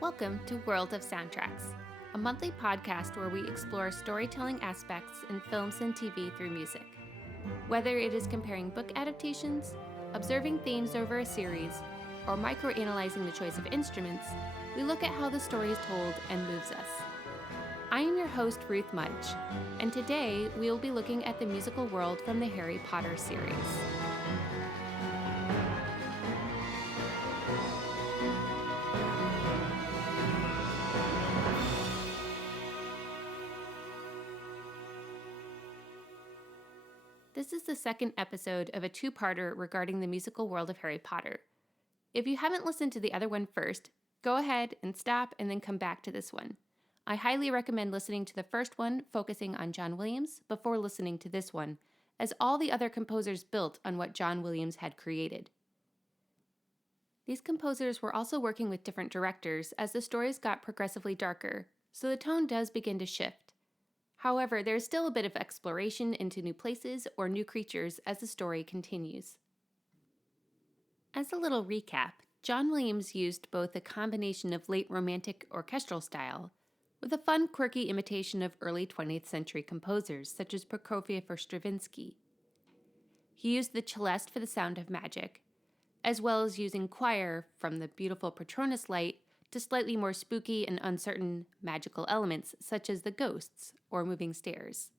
Welcome to World of Soundtracks, a monthly podcast where we explore storytelling aspects in films and TV through music. Whether it is comparing book adaptations, observing themes over a series, or microanalyzing the choice of instruments, we look at how the story is told and moves us. I am your host, Ruth Mudge, and today we will be looking at the musical world from the Harry Potter series. This is the second episode of a two-parter regarding the musical world of Harry Potter. If you haven't listened to the other one first, go ahead and stop and then come back to this one. I highly recommend listening to the first one, focusing on John Williams, before listening to this one, as all the other composers built on what John Williams had created. These composers were also working with different directors as the stories got progressively darker, so the tone does begin to shift. However, there is still a bit of exploration into new places or new creatures as the story continues. As a little recap, John Williams used both a combination of late Romantic orchestral style with a fun, quirky imitation of early 20th century composers such as Prokofiev or Stravinsky. He used the celeste for the sound of magic, as well as using choir from the beautiful Patronus light to slightly more spooky and uncertain magical elements such as the ghosts or moving stairs.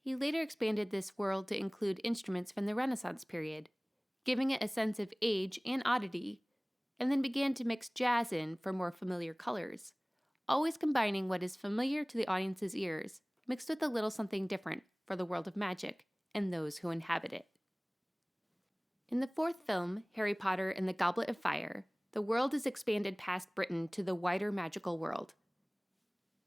He later expanded this world to include instruments from the Renaissance period, giving it a sense of age and oddity, and then began to mix jazz in for more familiar colors, always combining what is familiar to the audience's ears, mixed with a little something different for the world of magic and those who inhabit it. In the fourth film, Harry Potter and the Goblet of Fire, the world is expanded past Britain to the wider magical world.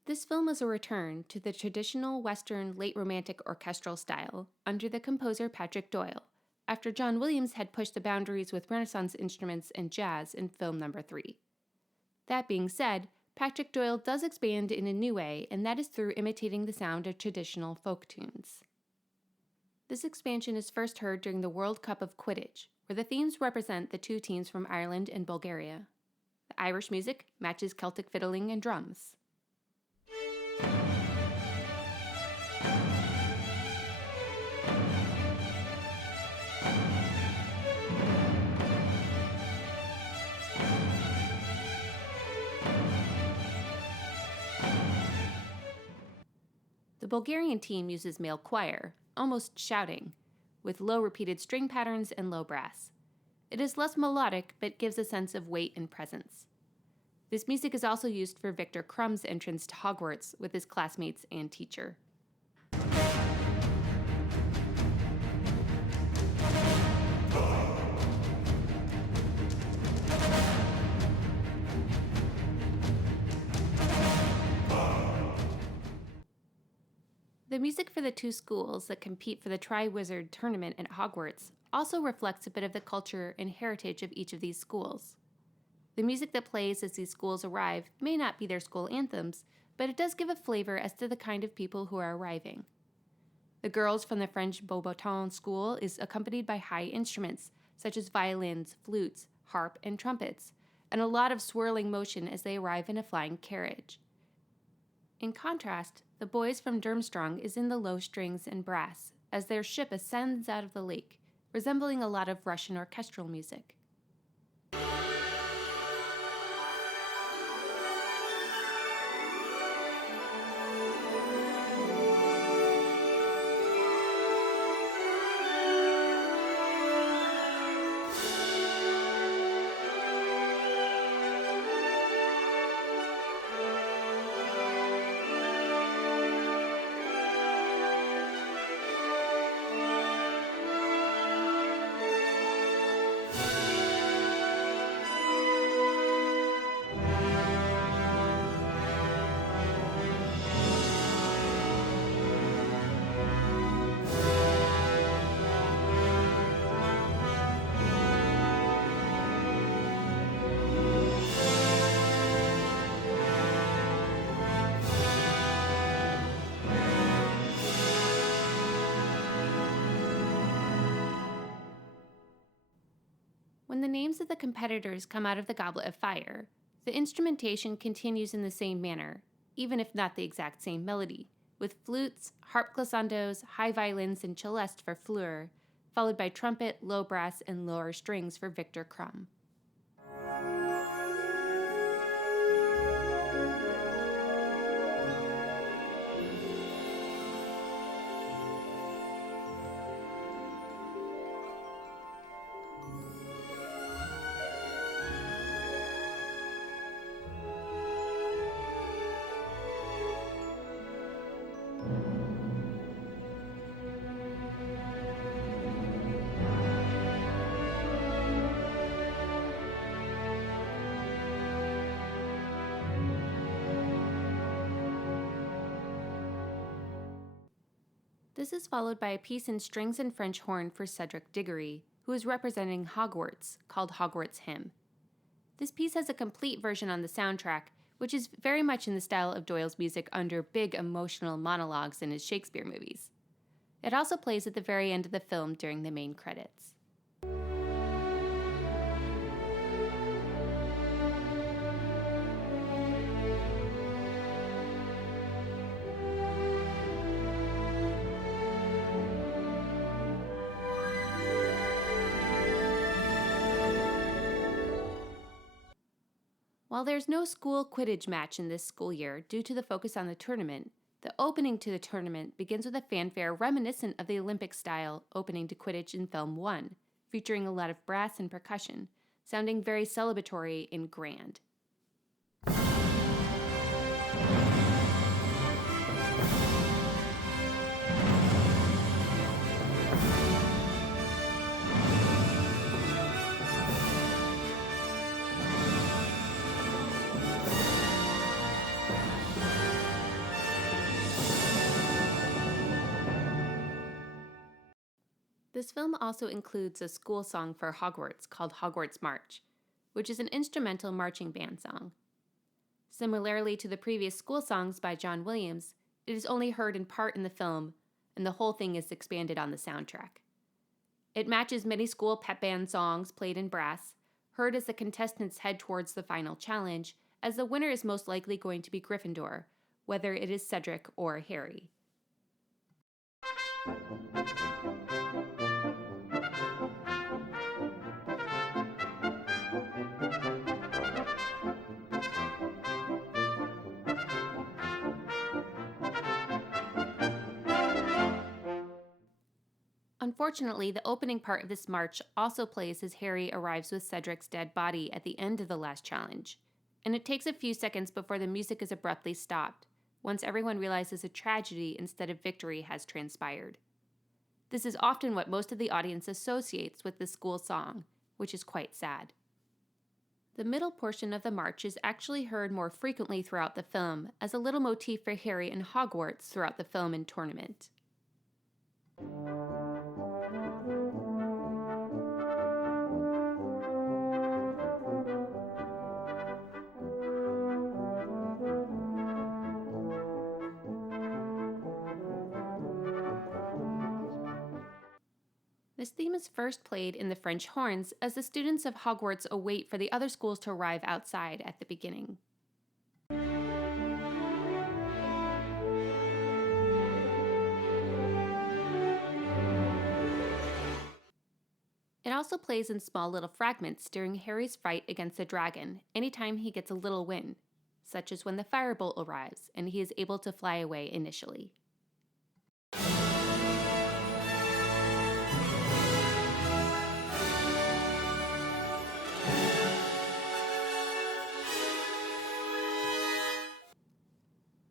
This film is a return to the traditional Western late Romantic orchestral style under the composer Patrick Doyle, after John Williams had pushed the boundaries with Renaissance instruments and jazz in film number 3. That being said, Patrick Doyle does expand in a new way, and that is through imitating the sound of traditional folk tunes. This expansion is first heard during the World Cup of Quidditch, where the themes represent the two teams from Ireland and Bulgaria. The Irish music matches Celtic fiddling and drums. The Bulgarian team uses male choir, almost shouting, with low repeated string patterns and low brass. It is less melodic, but gives a sense of weight and presence. This music is also used for Victor Krumm's entrance to Hogwarts with his classmates and teacher. The music for the two schools that compete for the Triwizard Tournament at Hogwarts also reflects a bit of the culture and heritage of each of these schools. The music that plays as these schools arrive may not be their school anthems, but it does give a flavor as to the kind of people who are arriving. The girls from the French Beauxbatons school is accompanied by high instruments, such as violins, flutes, harp, and trumpets, and a lot of swirling motion as they arrive in a flying carriage. In contrast, the boys from Durmstrang is in the low strings and brass, as their ship ascends out of the lake, resembling a lot of Russian orchestral music. When the names of the competitors come out of the Goblet of Fire, The instrumentation continues in the same manner, even if not the exact same melody, with flutes, harp glissandos, high violins, and celeste for Fleur, followed by trumpet, low brass, and lower strings for Victor Crumb. This is followed by a piece in strings and French horn for Cedric Diggory, who is representing Hogwarts, called Hogwarts Hymn. This piece has a complete version on the soundtrack, which is very much in the style of Doyle's music under big emotional monologues in his Shakespeare movies. It also plays at the very end of the film during the main credits. While there's no school Quidditch match in this school year due to the focus on the tournament, the opening to the tournament begins with a fanfare reminiscent of the Olympic-style opening to Quidditch in Film 1, featuring a lot of brass and percussion, sounding very celebratory and grand. This film also includes a school song for Hogwarts called Hogwarts March, which is an instrumental marching band song. Similarly to the previous school songs by John Williams, it is only heard in part in the film, and the whole thing is expanded on the soundtrack. It matches many school pep band songs played in brass, heard as the contestants head towards the final challenge, as the winner is most likely going to be Gryffindor, whether it is Cedric or Harry. Unfortunately, the opening part of this march also plays as Harry arrives with Cedric's dead body at the end of the last challenge, and it takes a few seconds before the music is abruptly stopped, once everyone realizes a tragedy instead of victory has transpired. This is often what most of the audience associates with the school song, which is quite sad. The middle portion of the march is actually heard more frequently throughout the film as a little motif for Harry and Hogwarts throughout the film and tournament. This theme is first played in the French horns as the students of Hogwarts await for the other schools to arrive outside at the beginning. It also plays in small little fragments during Harry's fight against the dragon anytime he gets a little win, such as when the firebolt arrives and he is able to fly away initially.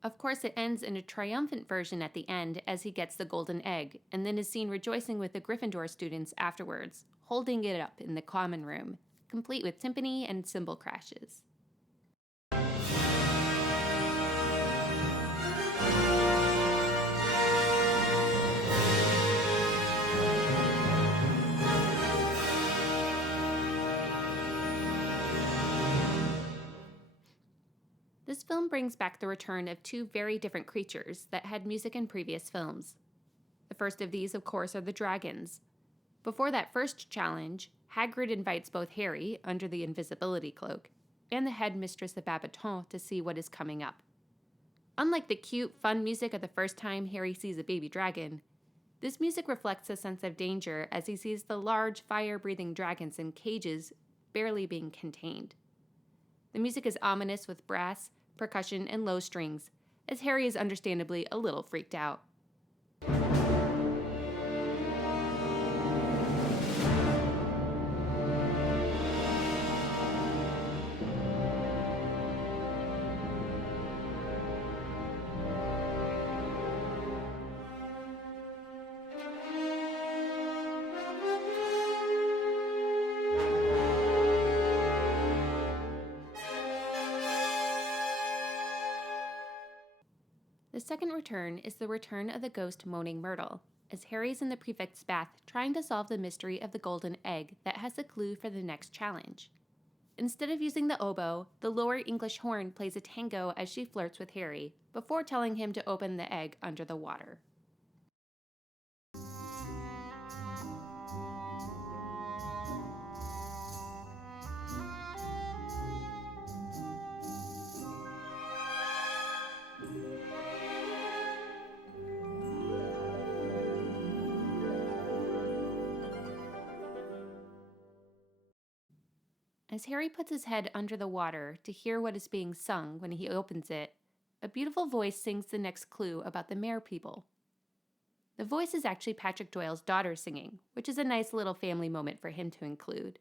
Of course, it ends in a triumphant version at the end as he gets the golden egg, and then is seen rejoicing with the Gryffindor students afterwards, holding it up in the common room, complete with timpani and cymbal crashes. This film brings back the return of two very different creatures that had music in previous films. The first of these, of course, are the dragons. Before that first challenge, Hagrid invites both Harry, under the invisibility cloak, and the headmistress of Babaton to see what is coming up. Unlike the cute, fun music of the first time Harry sees a baby dragon, this music reflects a sense of danger as he sees the large, fire-breathing dragons in cages barely being contained. The music is ominous with brass, percussion, and low strings, as Harry is understandably a little freaked out. The second return is the return of the ghost Moaning Myrtle, as Harry's in the prefect's bath trying to solve the mystery of the golden egg that has the clue for the next challenge. Instead of using the oboe, the lower English horn plays a tango as she flirts with Harry, before telling him to open the egg under the water. As Harry puts his head under the water to hear what is being sung when he opens it, a beautiful voice sings the next clue about the Mere People. The voice is actually Patrick Doyle's daughter singing, which is a nice little family moment for him to include.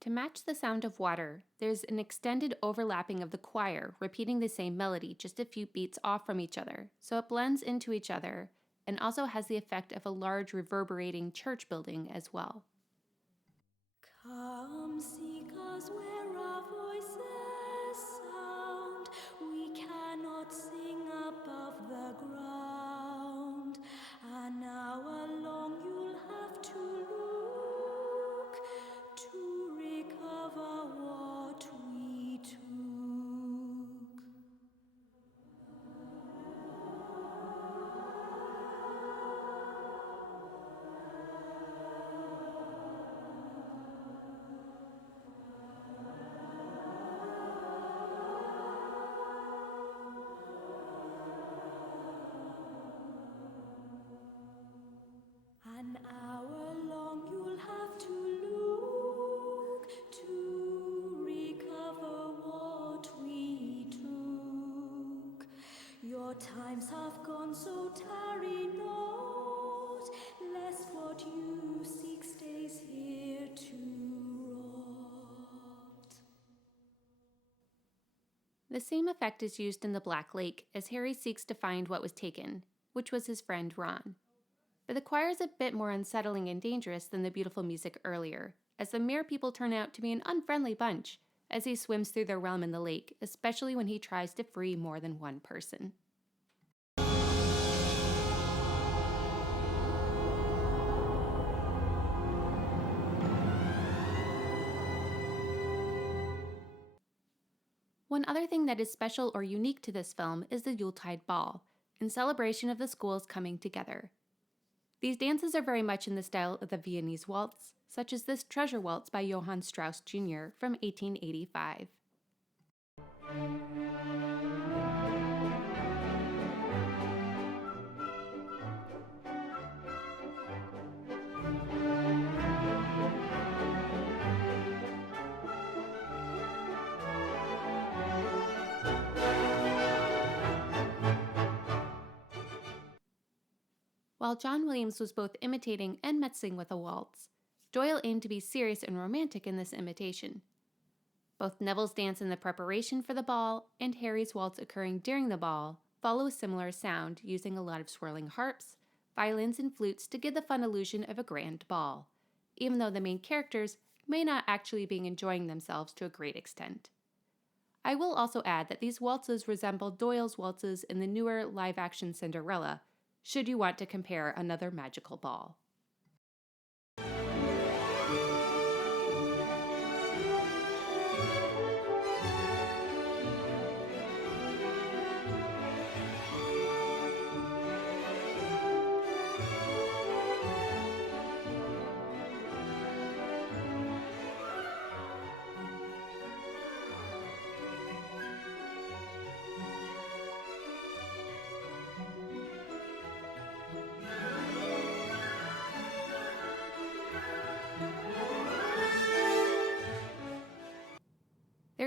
To match the sound of water, there's an extended overlapping of the choir repeating the same melody just a few beats off from each other, so it blends into each other and also has the effect of a large reverberating church building as well. Come seek us where our voices sound. We cannot sing above the ground. An hour long you'll have to look to recover what we took. An hour long you'll have to look to recover what we took. Your times have gone, so tarry not, lest what you seek stays here to rot. The same effect is used in the Black Lake as Harry seeks to find what was taken, which was his friend Ron. But the choir is a bit more unsettling and dangerous than the beautiful music earlier, as the Mere People turn out to be an unfriendly bunch as he swims through their realm in the lake, especially when he tries to free more than one person. One other thing that is special or unique to this film is the Yuletide Ball, in celebration of the schools coming together. These dances are very much in the style of the Viennese waltz, such as this Treasure Waltz by Johann Strauss Jr. from 1885. While John Williams was both imitating and messing with a waltz, Doyle aimed to be serious and romantic in this imitation. Both Neville's dance in the preparation for the ball and Harry's waltz occurring during the ball follow a similar sound, using a lot of swirling harps, violins, and flutes to give the fun illusion of a grand ball, even though the main characters may not actually be enjoying themselves to a great extent. I will also add that these waltzes resemble Doyle's waltzes in the newer live-action Cinderella, should you want to compare another magical ball.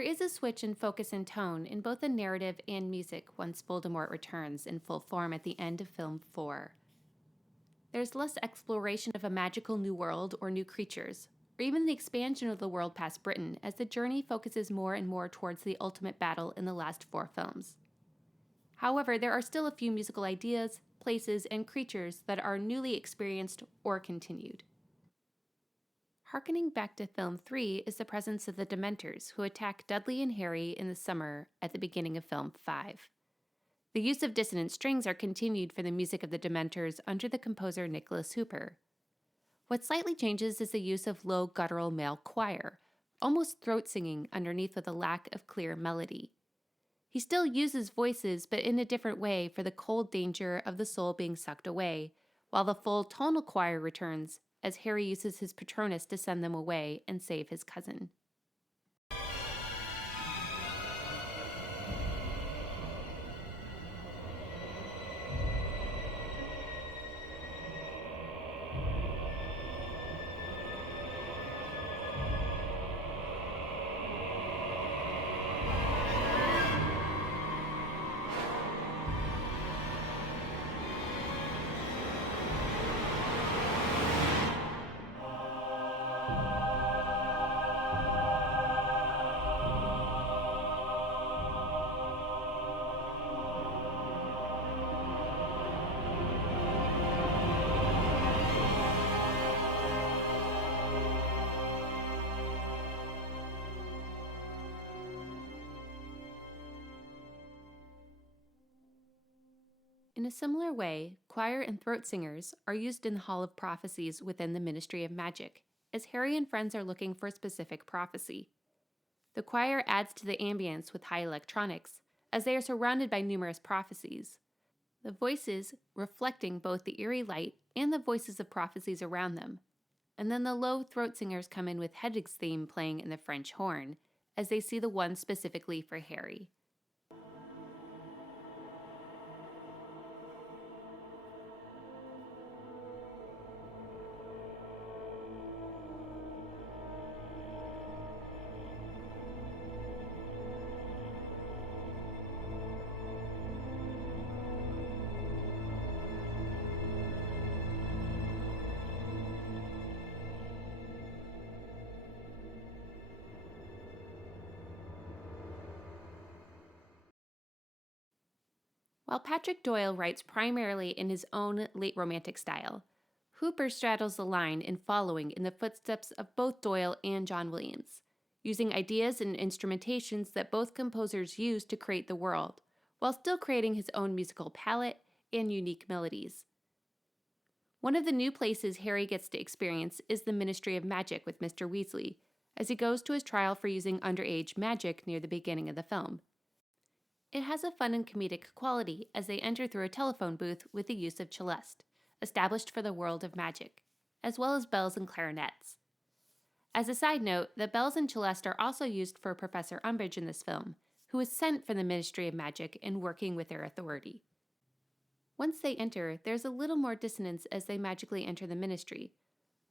is a switch in focus and tone in both the narrative and music once Voldemort returns in full form at the end of film 4. There's less exploration of a magical new world or new creatures, or even the expansion of the world past Britain, as the journey focuses more and more towards the ultimate battle in the last 4 films. However, there are still a few musical ideas, places, and creatures that are newly experienced or continued. Harkening back to film 3 is the presence of the Dementors, who attack Dudley and Harry in the summer at the beginning of film 5. The use of dissonant strings are continued for the music of the Dementors under the composer Nicholas Hooper. What slightly changes is the use of low guttural male choir, almost throat singing underneath with a lack of clear melody. He still uses voices, but in a different way for the cold danger of the soul being sucked away, while the full tonal choir returns as Harry uses his Patronus to send them away and save his cousin. In a similar way, choir and throat singers are used in the Hall of Prophecies within the Ministry of Magic, as Harry and friends are looking for a specific prophecy. The choir adds to the ambience with high electronics, as they are surrounded by numerous prophecies, the voices reflecting both the eerie light and the voices of prophecies around them. And then the low throat singers come in with Hedwig's theme playing in the French horn, as they see the one specifically for Harry. While Patrick Doyle writes primarily in his own late Romantic style, Hooper straddles the line in following in the footsteps of both Doyle and John Williams, using ideas and instrumentations that both composers used to create the world, while still creating his own musical palette and unique melodies. One of the new places Harry gets to experience is the Ministry of Magic with Mr. Weasley, as he goes to his trial for using underage magic near the beginning of the film. It has a fun and comedic quality as they enter through a telephone booth with the use of celeste, established for the world of magic, as well as bells and clarinets. As a side note, the bells and celeste are also used for Professor Umbridge in this film, who is sent from the Ministry of Magic and working with their authority. Once they enter, there's a little more dissonance as they magically enter the Ministry,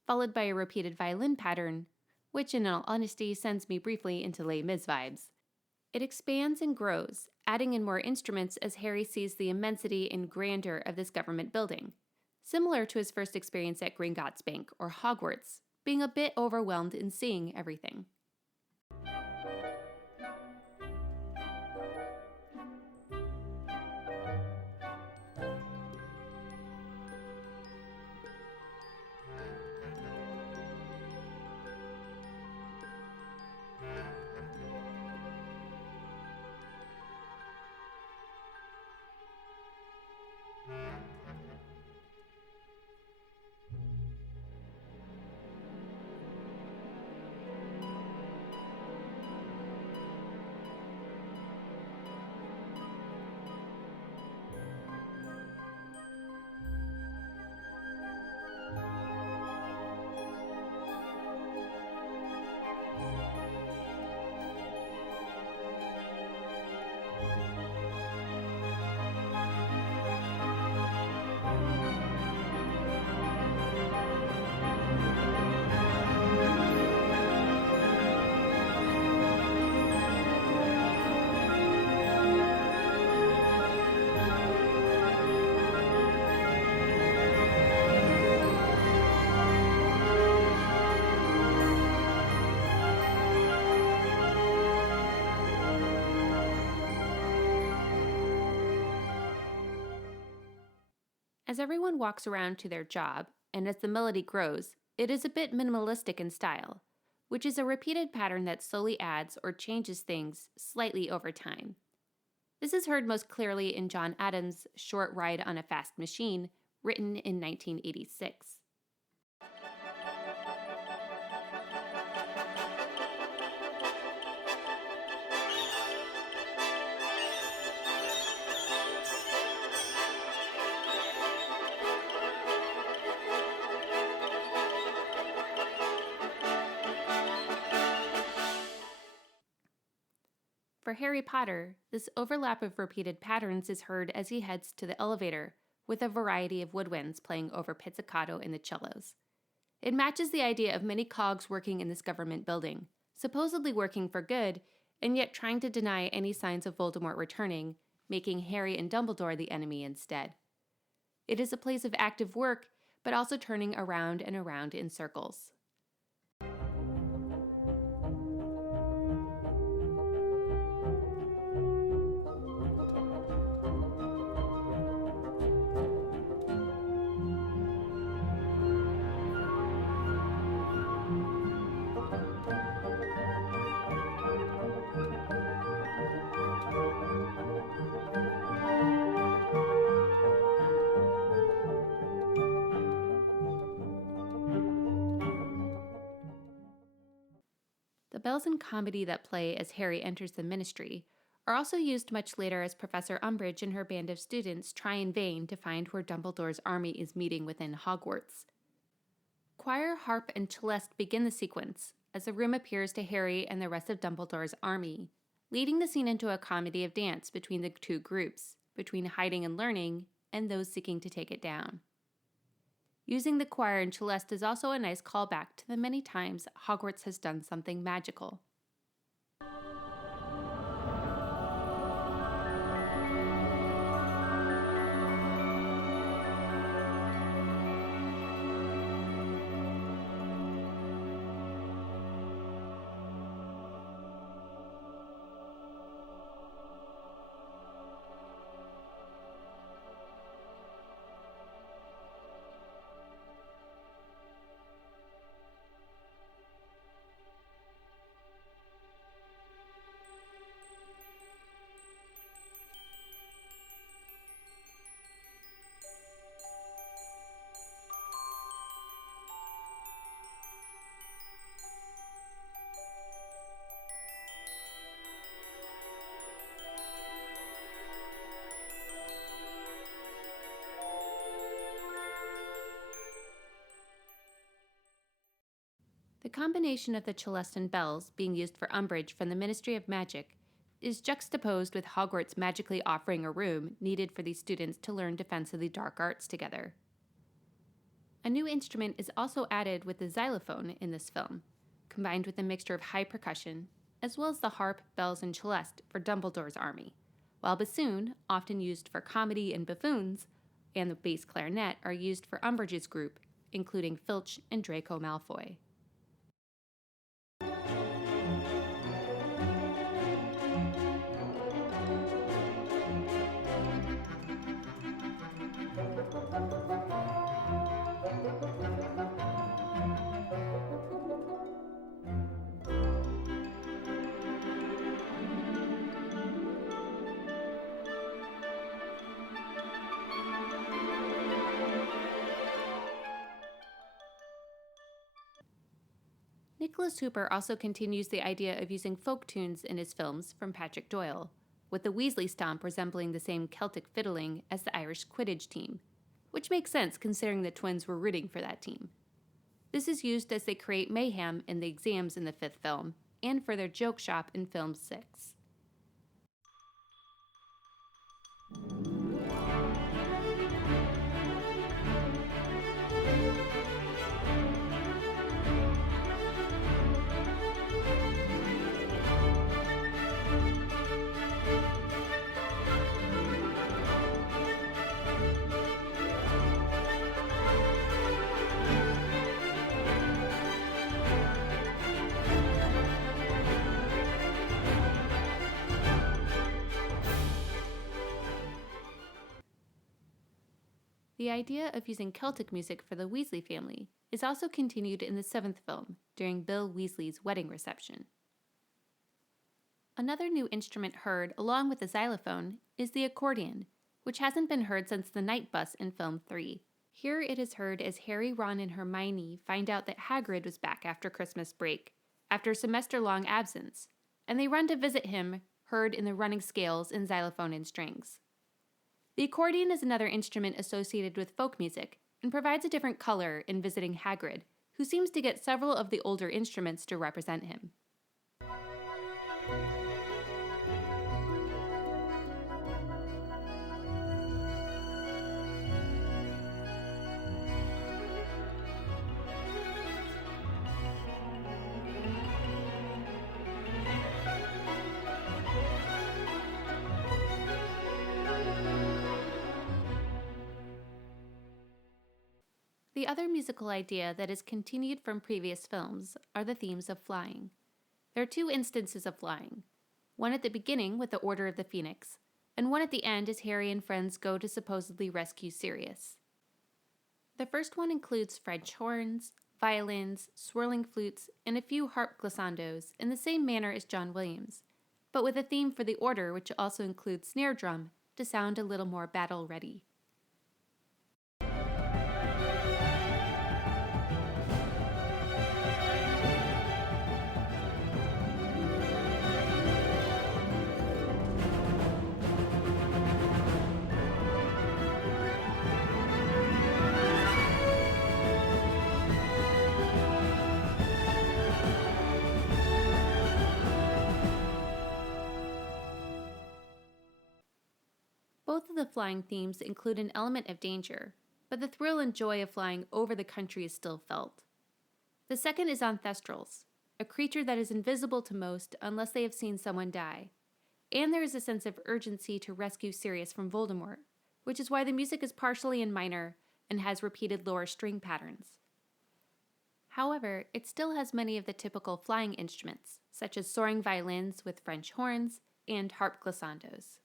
followed by a repeated violin pattern, which in all honesty sends me briefly into Les Mis vibes. It expands and grows, adding in more instruments as Harry sees the immensity and grandeur of this government building, similar to his first experience at Gringotts Bank or Hogwarts, being a bit overwhelmed in seeing everything. As everyone walks around to their job, and as the melody grows, it is a bit minimalistic in style, which is a repeated pattern that slowly adds or changes things slightly over time. This is heard most clearly in John Adams' Short Ride on a Fast Machine, written in 1986. For Harry Potter, this overlap of repeated patterns is heard as he heads to the elevator, with a variety of woodwinds playing over pizzicato in the cellos. It matches the idea of many cogs working in this government building, supposedly working for good, and yet trying to deny any signs of Voldemort returning, making Harry and Dumbledore the enemy instead. It is a place of active work, but also turning around and around in circles. The bells in comedy that play as Harry enters the Ministry are also used much later as Professor Umbridge and her band of students try in vain to find where Dumbledore's army is meeting within Hogwarts. Choir, harp, and celeste begin the sequence as the room appears to Harry and the rest of Dumbledore's army, leading the scene into a comedy of dance between the two groups, between hiding and learning and those seeking to take it down. Using the choir and celeste is also a nice callback to the many times Hogwarts has done something magical. The combination of the celeste and bells being used for Umbridge from the Ministry of Magic is juxtaposed with Hogwarts magically offering a room needed for these students to learn Defense of the Dark Arts together. A new instrument is also added with the xylophone in this film, combined with a mixture of high percussion, as well as the harp, bells, and celeste for Dumbledore's army, while bassoon, often used for comedy and buffoons, and the bass clarinet are used for Umbridge's group, including Filch and Draco Malfoy. Nicholas Hooper also continues the idea of using folk tunes in his films from Patrick Doyle, with the Weasley stomp resembling the same Celtic fiddling as the Irish Quidditch team, which makes sense considering the twins were rooting for that team. This is used as they create mayhem in the exams in the fifth film, and for their joke shop in film 6. The idea of using Celtic music for the Weasley family is also continued in the 7th film during Bill Weasley's wedding reception. Another new instrument heard along with the xylophone is the accordion, which hasn't been heard since the night bus in film 3. Here it is heard as Harry, Ron, and Hermione find out that Hagrid was back after Christmas break, after a semester-long absence, and they run to visit him, heard in the running scales in xylophone and strings. The accordion is another instrument associated with folk music and provides a different color in visiting Hagrid, who seems to get several of the older instruments to represent him. The other musical idea that is continued from previous films are the themes of flying. There are 2 instances of flying, one at the beginning with the Order of the Phoenix, and one at the end as Harry and friends go to supposedly rescue Sirius. The first one includes French horns, violins, swirling flutes, and a few harp glissandos in the same manner as John Williams, but with a theme for the Order which also includes snare drum to sound a little more battle-ready. Both of the flying themes include an element of danger, but the thrill and joy of flying over the country is still felt. The second is on Thestrals, a creature that is invisible to most unless they have seen someone die, and there is a sense of urgency to rescue Sirius from Voldemort, which is why the music is partially in minor and has repeated lower string patterns. However, it still has many of the typical flying instruments, such as soaring violins with French horns and harp glissandos.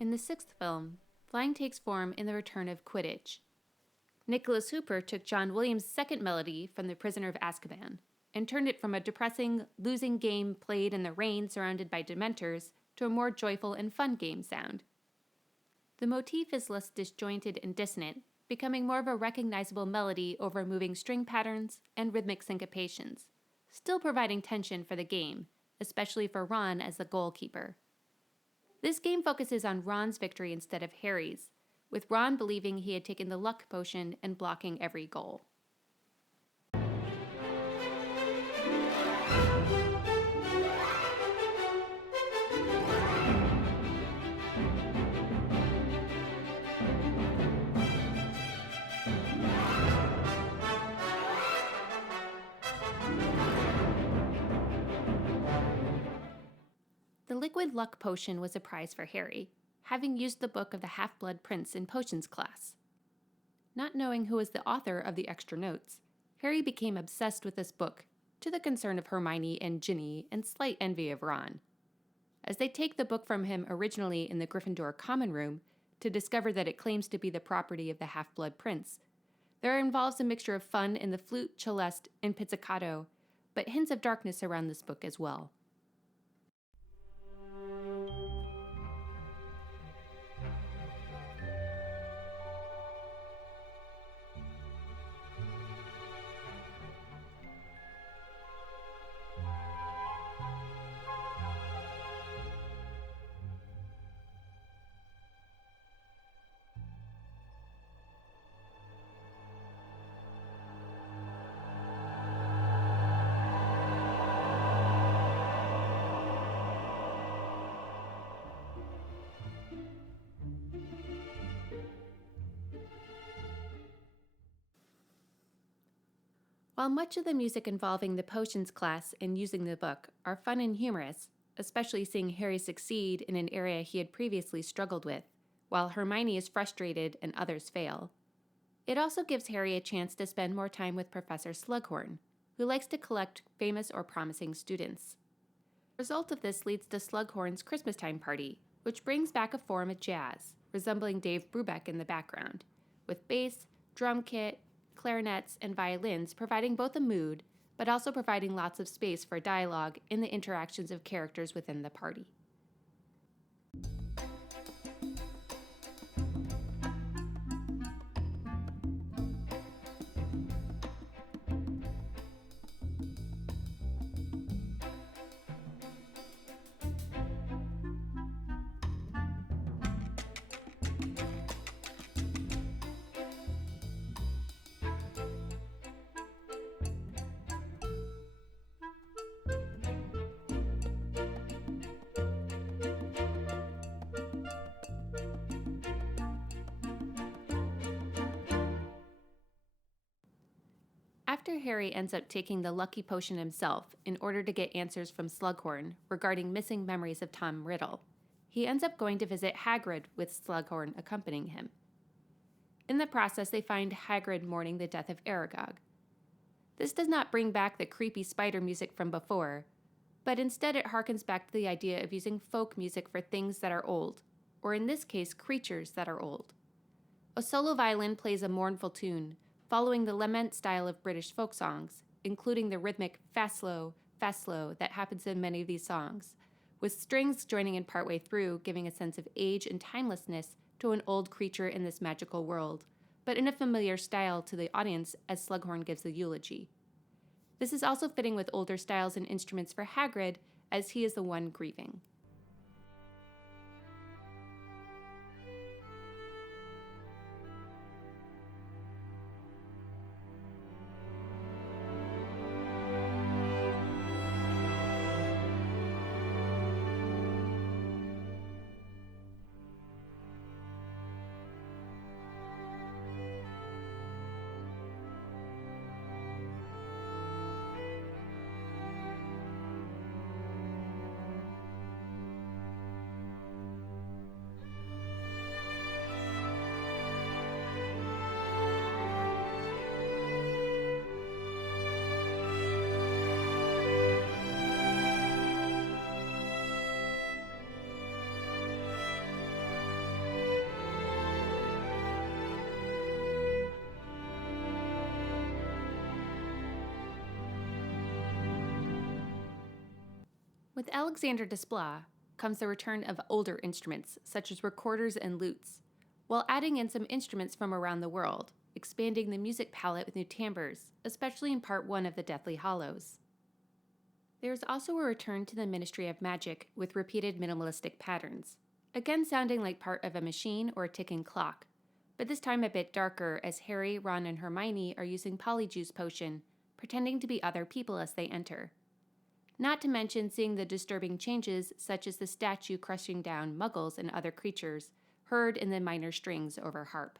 In the 6th film, flying takes form in the return of Quidditch. Nicholas Hooper took John Williams' second melody from The Prisoner of Azkaban and turned it from a depressing, losing game played in the rain surrounded by Dementors to a more joyful and fun game sound. The motif is less disjointed and dissonant, becoming more of a recognizable melody over moving string patterns and rhythmic syncopations, still providing tension for the game, especially for Ron as the goalkeeper. This game focuses on Ron's victory instead of Harry's, with Ron believing he had taken the luck potion and blocking every goal. The liquid luck potion was a prize for Harry, having used the book of the Half-Blood Prince in potions class. Not knowing who was the author of the extra notes, Harry became obsessed with this book, to the concern of Hermione and Ginny and slight envy of Ron. As they take the book from him originally in the Gryffindor common room to discover that it claims to be the property of the Half-Blood Prince, there involves a mixture of fun in the flute, celeste, and pizzicato, but hints of darkness around this book as well. While much of the music involving the potions class and using the book are fun and humorous, especially seeing Harry succeed in an area he had previously struggled with, while Hermione is frustrated and others fail, it also gives Harry a chance to spend more time with Professor Slughorn, who likes to collect famous or promising students. The result of this leads to Slughorn's Christmastime party, which brings back a form of jazz, resembling Dave Brubeck in the background, with bass, drum kit, clarinets, and violins providing both a mood, but also providing lots of space for dialogue in the interactions of characters within the party. After Harry ends up taking the lucky potion himself in order to get answers from Slughorn regarding missing memories of Tom Riddle, he ends up going to visit Hagrid with Slughorn accompanying him. In the process, they find Hagrid mourning the death of Aragog. This does not bring back the creepy spider music from before, but instead it harkens back to the idea of using folk music for things that are old, or in this case, creatures that are old. A solo violin plays a mournful tune, following the lament style of British folk songs, including the rhythmic fast slow that happens in many of these songs, with strings joining in partway through, giving a sense of age and timelessness to an old creature in this magical world, but in a familiar style to the audience as Slughorn gives the eulogy. This is also fitting with older styles and instruments for Hagrid, as he is the one grieving. With Alexandre Desplat comes the return of older instruments, such as recorders and lutes, while adding in some instruments from around the world, expanding the music palette with new timbres, especially in Part 1 of the Deathly Hallows. There is also a return to the Ministry of Magic with repeated minimalistic patterns, again sounding like part of a machine or a ticking clock, but this time a bit darker as Harry, Ron, and Hermione are using Polyjuice Potion, pretending to be other people as they enter. Not to mention seeing the disturbing changes such as the statue crushing down muggles and other creatures, heard in the minor strings over harp.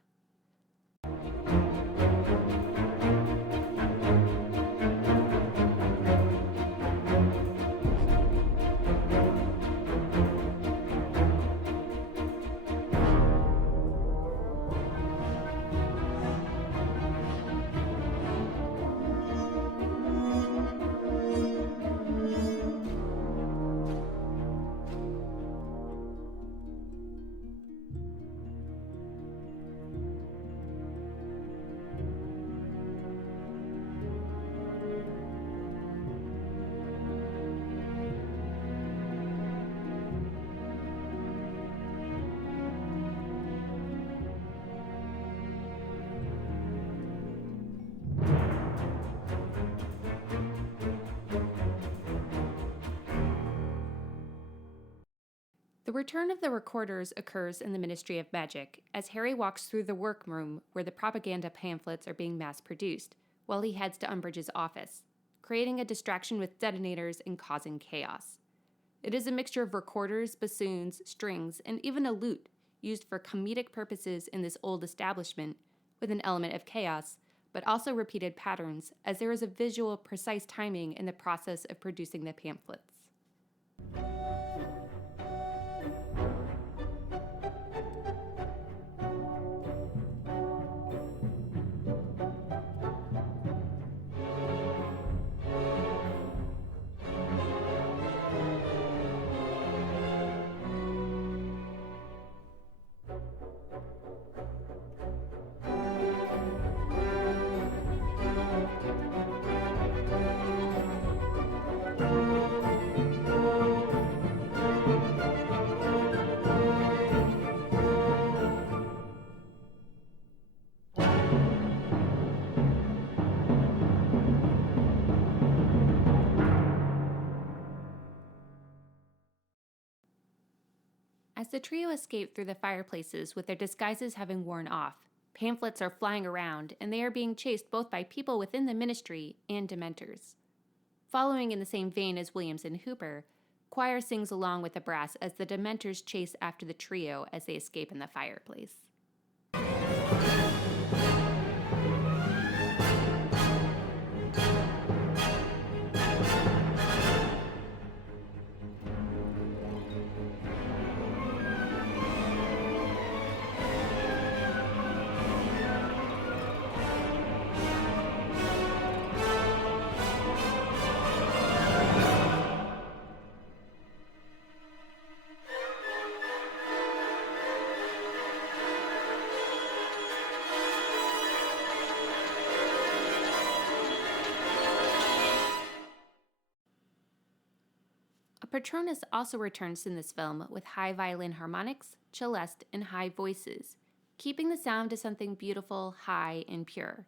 The return of the recorders occurs in the Ministry of Magic, as Harry walks through the workroom where the propaganda pamphlets are being mass-produced, while he heads to Umbridge's office, creating a distraction with detonators and causing chaos. It is a mixture of recorders, bassoons, strings, and even a lute, used for comedic purposes in this old establishment, with an element of chaos, but also repeated patterns, as there is a visual, precise timing in the process of producing the pamphlets. As the trio escape through the fireplaces with their disguises having worn off, pamphlets are flying around, and they are being chased both by people within the ministry and Dementors. Following in the same vein as Williams and Hooper, choir sings along with the brass as the Dementors chase after the trio as they escape in the fireplace. Patronus also returns in this film with high violin harmonics, celeste, and high voices, keeping the sound to something beautiful, high, and pure.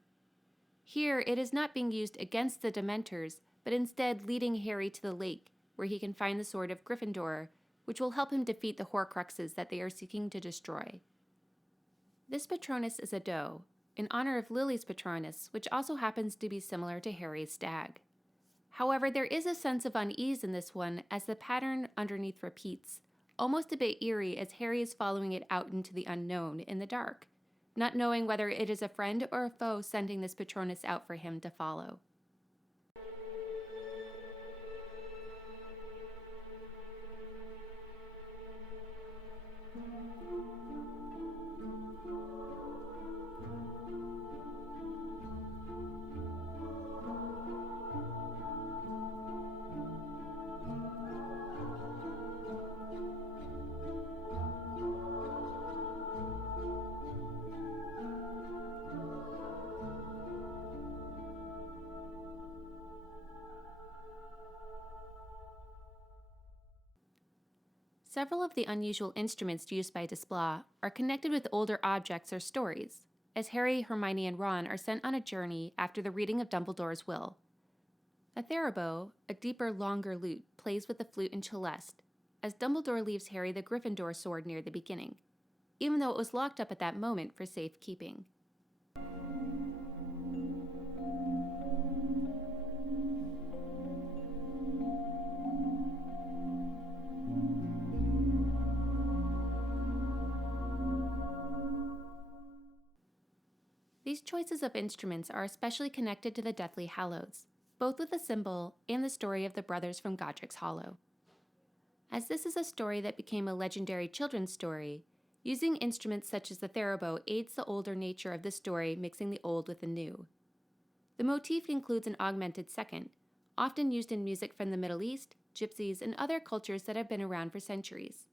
Here, it is not being used against the Dementors, but instead leading Harry to the lake, where he can find the sword of Gryffindor, which will help him defeat the Horcruxes that they are seeking to destroy. This Patronus is a doe, in honor of Lily's Patronus, which also happens to be similar to Harry's stag. However, there is a sense of unease in this one as the pattern underneath repeats, almost a bit eerie as Harry is following it out into the unknown in the dark, not knowing whether it is a friend or a foe sending this Patronus out for him to follow. Several of the unusual instruments used by Desplat are connected with older objects or stories, as Harry, Hermione, and Ron are sent on a journey after the reading of Dumbledore's will. A theorbo, a deeper, longer lute, plays with the flute and celeste, as Dumbledore leaves Harry the Gryffindor sword near the beginning, even though it was locked up at that moment for safekeeping. These choices of instruments are especially connected to the Deathly Hallows, both with the symbol and the story of the brothers from Godric's Hollow. As this is a story that became a legendary children's story, using instruments such as the theorbo aids the older nature of the story, mixing the old with the new. The motif includes an augmented second, often used in music from the Middle East, Gypsies, and other cultures that have been around for centuries.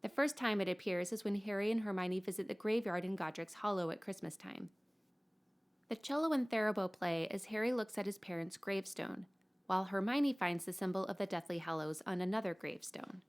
The first time it appears is when Harry and Hermione visit the graveyard in Godric's Hollow at Christmas time. The cello and theorbo play as Harry looks at his parents' gravestone, while Hermione finds the symbol of the Deathly Hallows on another gravestone.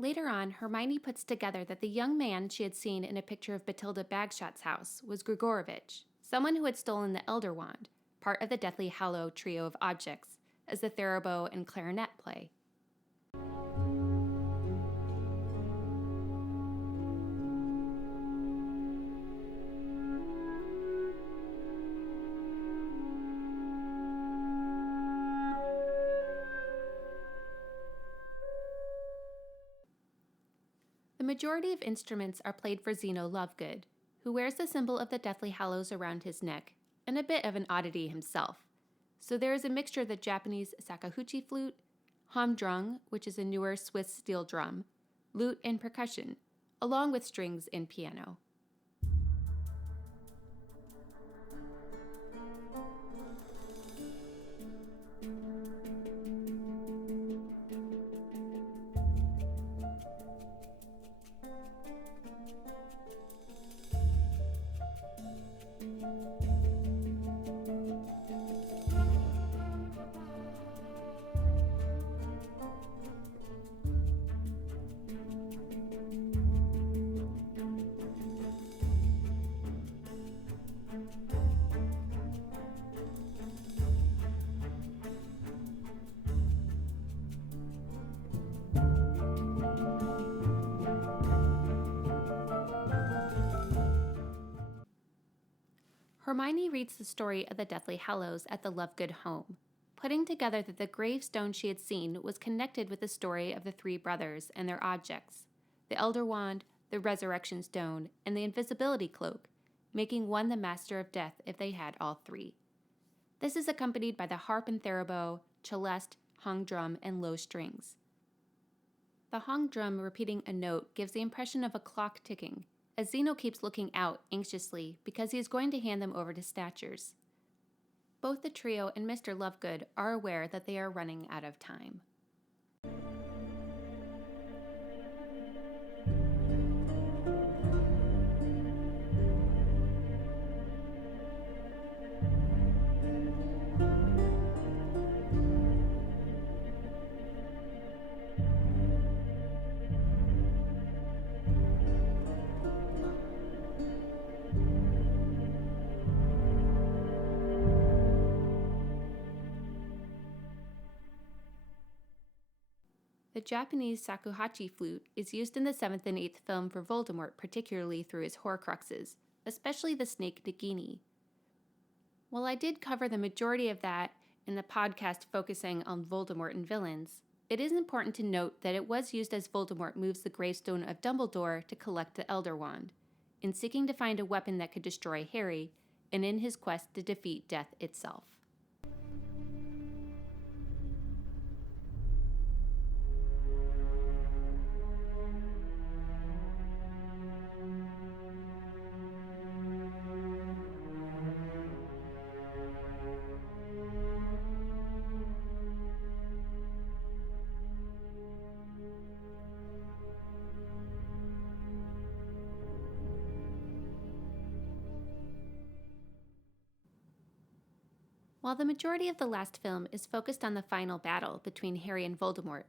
Later on, Hermione puts together that the young man she had seen in a picture of Bathilda Bagshot's house was Grigorovich, someone who had stolen the Elder Wand, part of the Deathly Hallow trio of objects, as the theorbo and clarinet play. The majority of instruments are played for Zeno Lovegood, who wears the symbol of the Deathly Hallows around his neck, and a bit of an oddity himself. So there is a mixture of the Japanese shakuhachi flute, humdrum, which is a newer Swiss steel drum, lute, and percussion, along with strings and piano. Hermione reads the story of the Deathly Hallows at the Lovegood home, putting together that the gravestone she had seen was connected with the story of the three brothers and their objects, the Elder Wand, the Resurrection Stone, and the Invisibility Cloak, making one the Master of Death if they had all three. This is accompanied by the harp and theorbo, celeste, humdrum, and low strings. The humdrum repeating a note gives the impression of a clock ticking, as Zeno keeps looking out anxiously because he is going to hand them over to Snatchers. Both the trio and Mr. Lovegood are aware that they are running out of time. The Japanese shakuhachi flute is used in the 7th and 8th film for Voldemort, particularly through his Horcruxes, especially the snake Nagini. While I did cover the majority of that in the podcast focusing on Voldemort and villains, it is important to note that it was used as Voldemort moves the gravestone of Dumbledore to collect the Elder Wand, in seeking to find a weapon that could destroy Harry, and in his quest to defeat death itself. While the majority of the last film is focused on the final battle between Harry and Voldemort,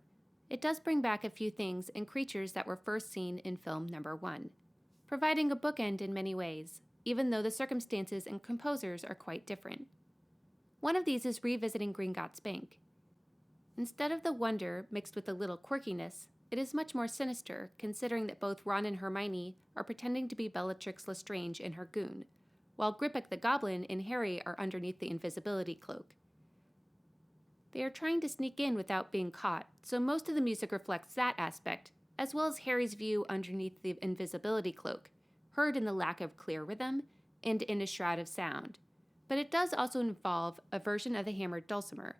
it does bring back a few things and creatures that were first seen in film number 1, providing a bookend in many ways, even though the circumstances and composers are quite different. One of these is revisiting Gringotts Bank. Instead of the wonder mixed with a little quirkiness, it is much more sinister, considering that both Ron and Hermione are pretending to be Bellatrix Lestrange and her goon, while Griphook the Goblin and Harry are underneath the invisibility cloak. They are trying to sneak in without being caught, so most of the music reflects that aspect, as well as Harry's view underneath the invisibility cloak, heard in the lack of clear rhythm and in a shroud of sound. But it does also involve a version of the hammered dulcimer,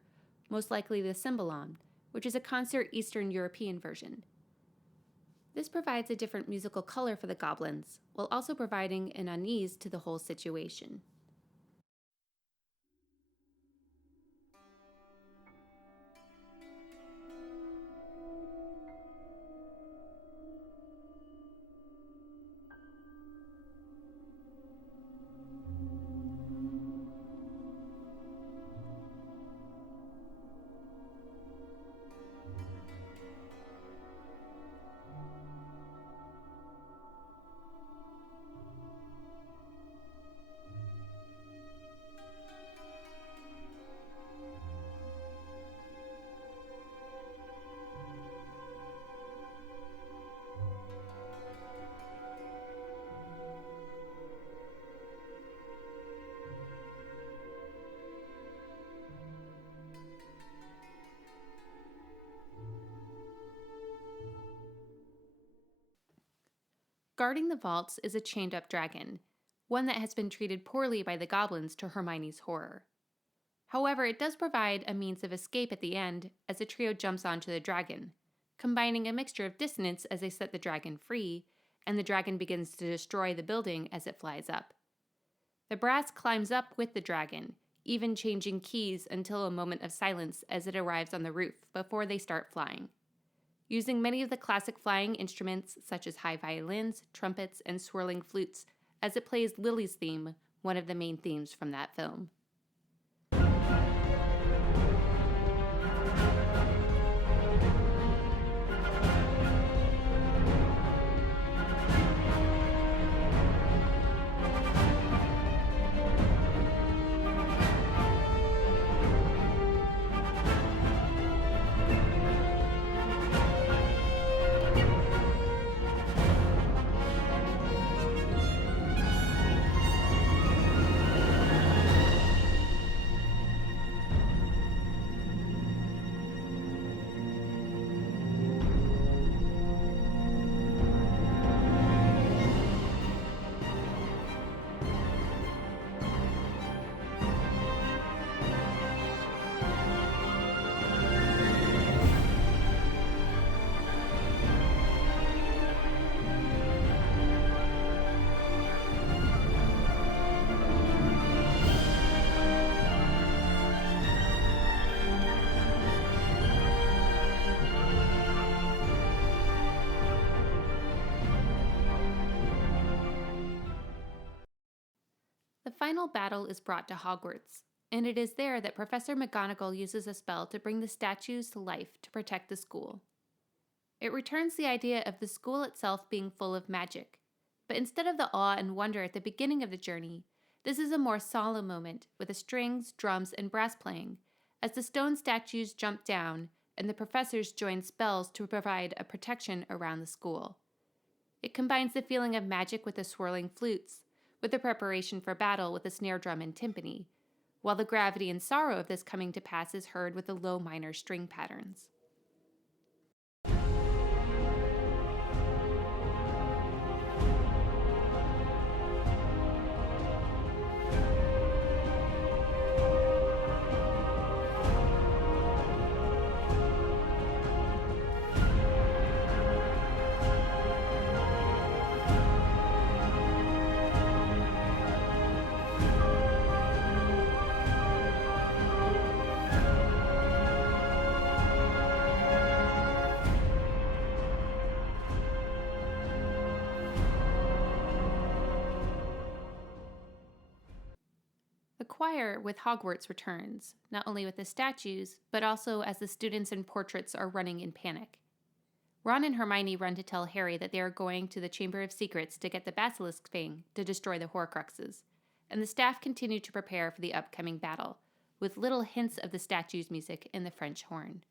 most likely the cymbalom, which is a concert Eastern European version. This provides a different musical color for the goblins, while also providing an unease to the whole situation. Guarding the vaults is a chained-up dragon, one that has been treated poorly by the goblins to Hermione's horror. However, it does provide a means of escape at the end as the trio jumps onto the dragon, combining a mixture of dissonance as they set the dragon free, and the dragon begins to destroy the building as it flies up. The brass climbs up with the dragon, even changing keys until a moment of silence as it arrives on the roof before they start flying. Using many of the classic flying instruments such as high violins, trumpets, and swirling flutes as it plays Lily's theme, one of the main themes from that film. The final battle is brought to Hogwarts, and it is there that Professor McGonagall uses a spell to bring the statues to life to protect the school. It returns the idea of the school itself being full of magic, but instead of the awe and wonder at the beginning of the journey, this is a more solemn moment with the strings, drums, and brass playing, as the stone statues jump down and the professors join spells to provide a protection around the school. It combines the feeling of magic with the swirling flutes, with the preparation for battle with the snare drum and timpani, while the gravity and sorrow of this coming to pass is heard with the low minor string patterns. The choir with Hogwarts returns, not only with the statues, but also as the students and portraits are running in panic. Ron and Hermione run to tell Harry that they are going to the Chamber of Secrets to get the Basilisk Fang to destroy the Horcruxes, and the staff continue to prepare for the upcoming battle, with little hints of the statues' music in the French horn.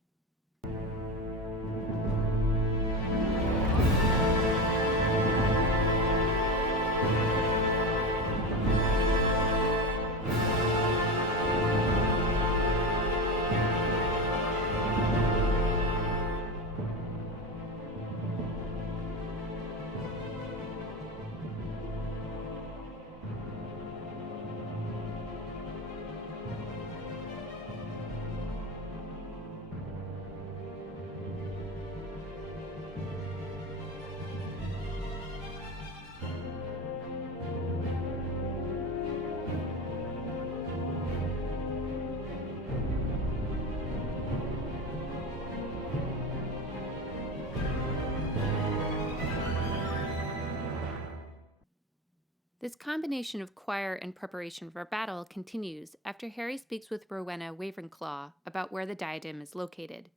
This combination of choir and preparation for battle continues after Harry speaks with Rowena Ravenclaw about where the diadem is located.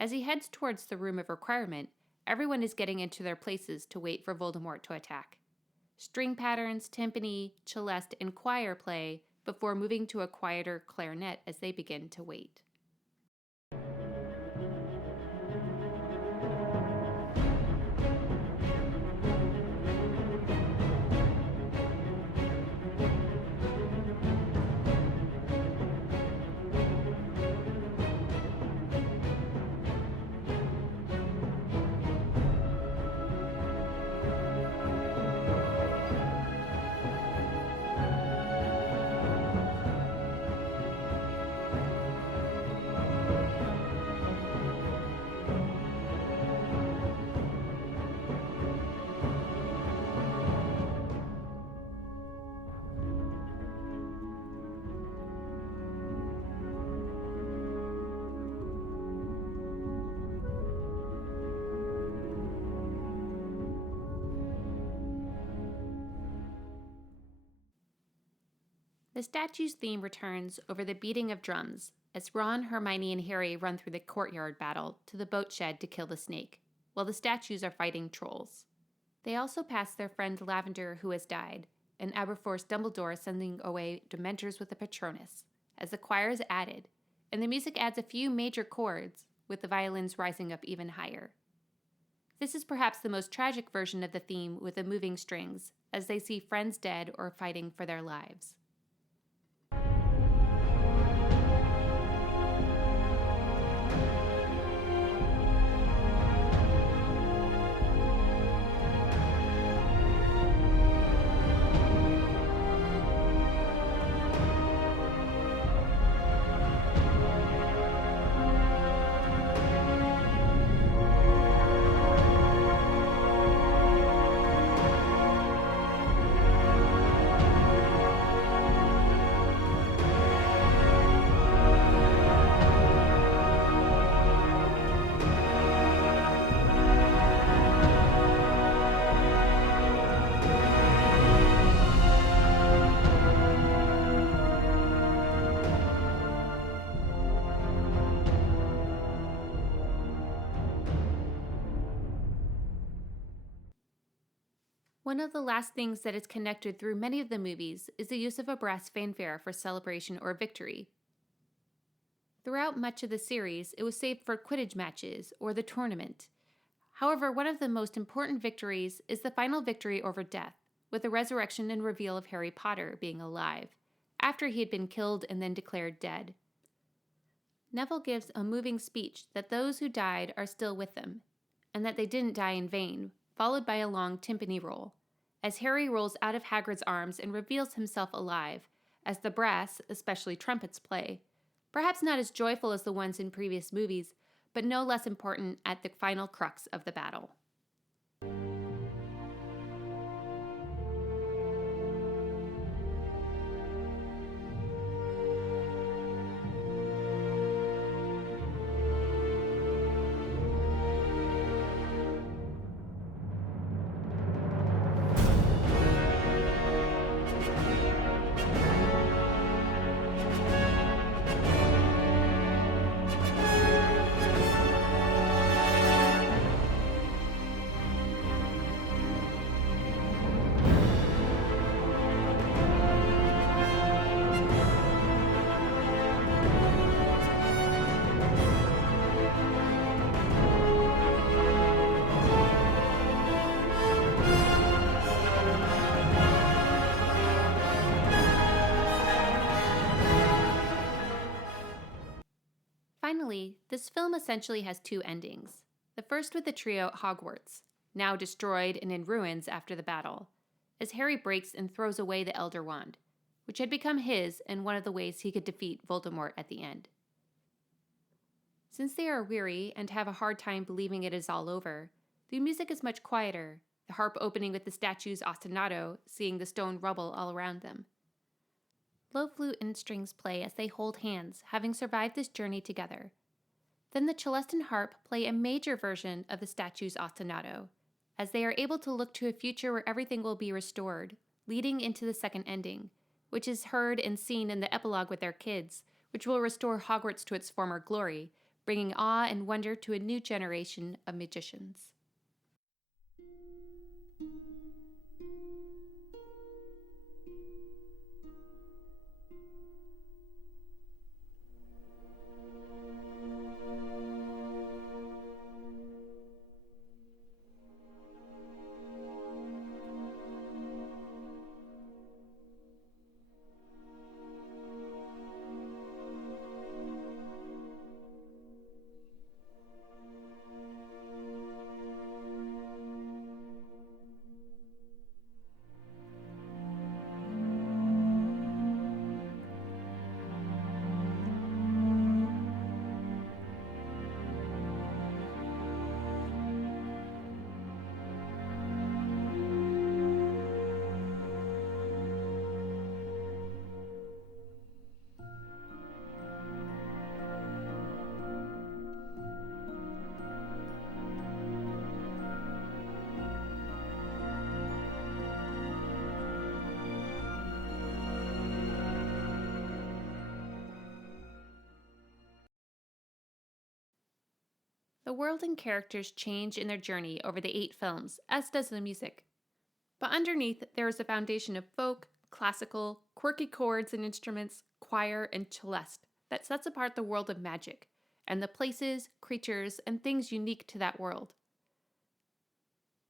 As he heads towards the Room of Requirement, everyone is getting into their places to wait for Voldemort to attack. String patterns, timpani, celeste, and choir play before moving to a quieter clarinet as they begin to wait. The statue's theme returns over the beating of drums as Ron, Hermione, and Harry run through the courtyard battle to the boat shed to kill the snake, while the statues are fighting trolls. They also pass their friend Lavender, who has died, and Aberforth Dumbledore sending away Dementors with the Patronus, as the choir is added, and the music adds a few major chords, with the violins rising up even higher. This is perhaps the most tragic version of the theme with the moving strings, as they see friends dead or fighting for their lives. One of the last things that is connected through many of the movies is the use of a brass fanfare for celebration or victory. Throughout much of the series, it was saved for Quidditch matches or the tournament. However, one of the most important victories is the final victory over death, with the resurrection and reveal of Harry Potter being alive, after he had been killed and then declared dead. Neville gives a moving speech that those who died are still with them, and that they didn't die in vain, followed by a long timpani roll, as Harry rolls out of Hagrid's arms and reveals himself alive, as the brass, especially trumpets, play, perhaps not as joyful as the ones in previous movies, but no less important at the final crux of the battle. Finally, this film essentially has two endings. The first with the trio at Hogwarts, now destroyed and in ruins after the battle, as Harry breaks and throws away the Elder Wand, which had become his and one of the ways he could defeat Voldemort at the end. Since they are weary and have a hard time believing it is all over, the music is much quieter, the harp opening with the statue's ostinato, seeing the stone rubble all around them. Low flute and strings play as they hold hands, having survived this journey together. Then the celeste and harp play a major version of the statue's ostinato, as they are able to look to a future where everything will be restored, leading into the second ending, which is heard and seen in the epilogue with their kids, which will restore Hogwarts to its former glory, bringing awe and wonder to a new generation of magicians. The world and characters change in their journey over the 8 films, as does the music. But underneath, there is a foundation of folk, classical, quirky chords and instruments, choir, and celeste that sets apart the world of magic, and the places, creatures, and things unique to that world.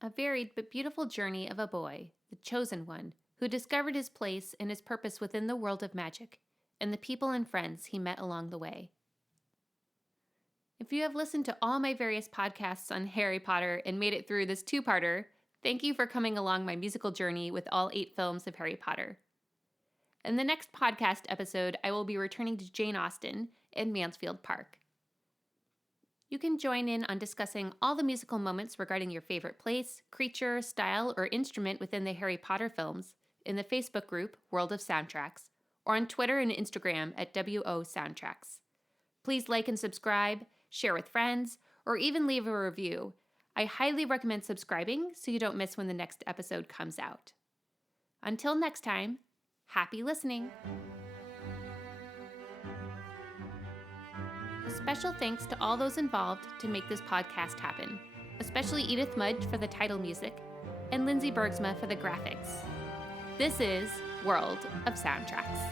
A varied but beautiful journey of a boy, the chosen one, who discovered his place and his purpose within the world of magic, and the people and friends he met along the way. If you have listened to all my various podcasts on Harry Potter and made it through this 2-parter, thank you for coming along my musical journey with all 8 films of Harry Potter. In the next podcast episode, I will be returning to Jane Austen in Mansfield Park. You can join in on discussing all the musical moments regarding your favorite place, creature, style, or instrument within the Harry Potter films in the Facebook group World of Soundtracks, or on Twitter and Instagram at WO Soundtracks. Please like and subscribe, share with friends, or even leave a review. I highly recommend subscribing so you don't miss when the next episode comes out. Until next time, happy listening! A special thanks to all those involved to make this podcast happen, especially Edith Mudge for the title music and Lindsay Bergsma for the graphics. This is World of Soundtracks.